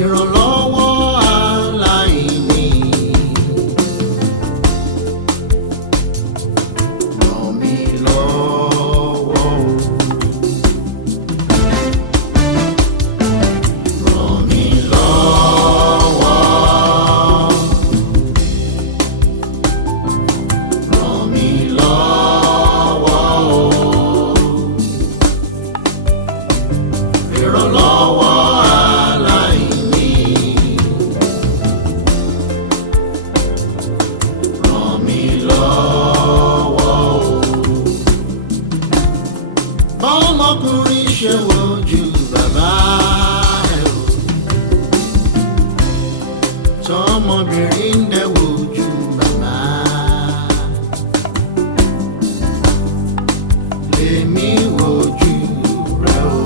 ìrànlọ́wọ́ aláìní. Ràn mí lọ́wọ́ o. Ràn mí lọ́wọ́. Ràn mí lọ́wọ́ o. Ìrànlọ́wọ́ aláìní. Ràn mí lọ́wọ́ o. Bọ́mọkùnrin ṣe wojú bàbá ẹ̀ o, tọmọbìnrin ń dẹ̀ wojú màmá. Lèmi wojú rẹ o.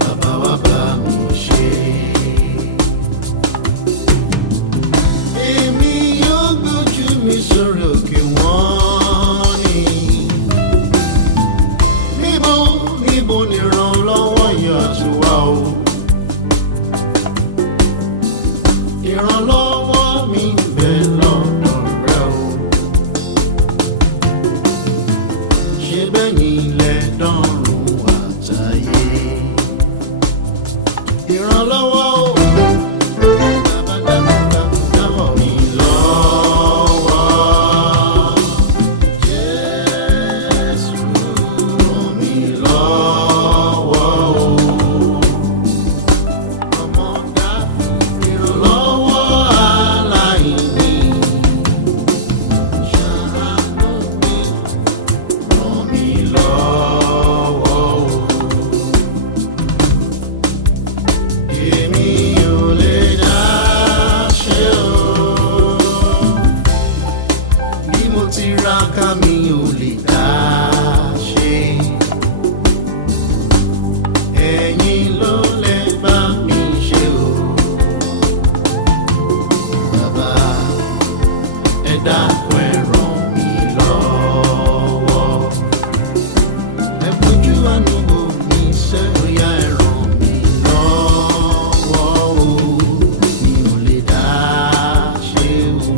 Bàbá wa bá mi ṣe. Èmi yóò gbójú mi sórí òkè wọ́n ní. Níbo ni ìrànlọ́wọ́ yóò ti wá o? Ìrànlọ́wọ́ mi ń bẹ lọ́dọ̀ rẹ o. Ṣé bẹ́yìn lẹ dọ́rùn àtayé? Ìrànlọ́wọ́ o. Ràn mí lọ́wọ́. Jésù, ràn mí lọ́wọ́ o. Ọmọ Dáfídì, ìrànlọ́wọ́ aláìní. Ṣàánú mi, ràn mí lọ́wọ́ o. Èmi ò lè dá ṣe o. Bí mo tiraka mi ò lè dá ṣe. Ẹ̀yin ló lè bá mi ṣe o. Bàbá, ẹ dákun ẹ ràn mí lọ́wọ́. Ẹ bójú àánú wò mí ṣẹ́, bóyá ẹ ràn mí lọ́wọ́ o. Mi ò lè dá ṣe o.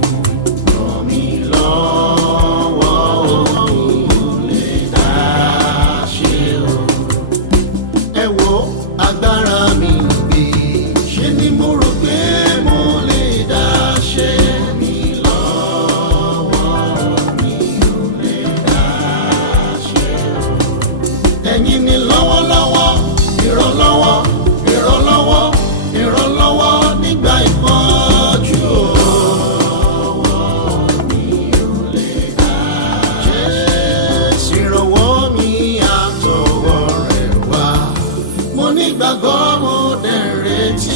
Ràn mí lọ́wọ́ o. Mi ò lè dá ṣe o. Ẹ wo agbára mi gbé. Ṣé ni mo rò pé mo lè dá ṣe mí lọ́wọ́? Mi ò lè dá ṣe o. Ẹ̀yin ni lọ́wọ́lọ́wọ́, ìrànlọ́wọ́, ìrànlọ́wọ́, ìrànlọ́wọ́ nígbà ìpọ́njú o. Mi ò lè dá Jésù, ìrànwọ́ mi àtọwọ́ rẹ̀ wá. Mo nígbàgbọ́, mo dẹ̀ retí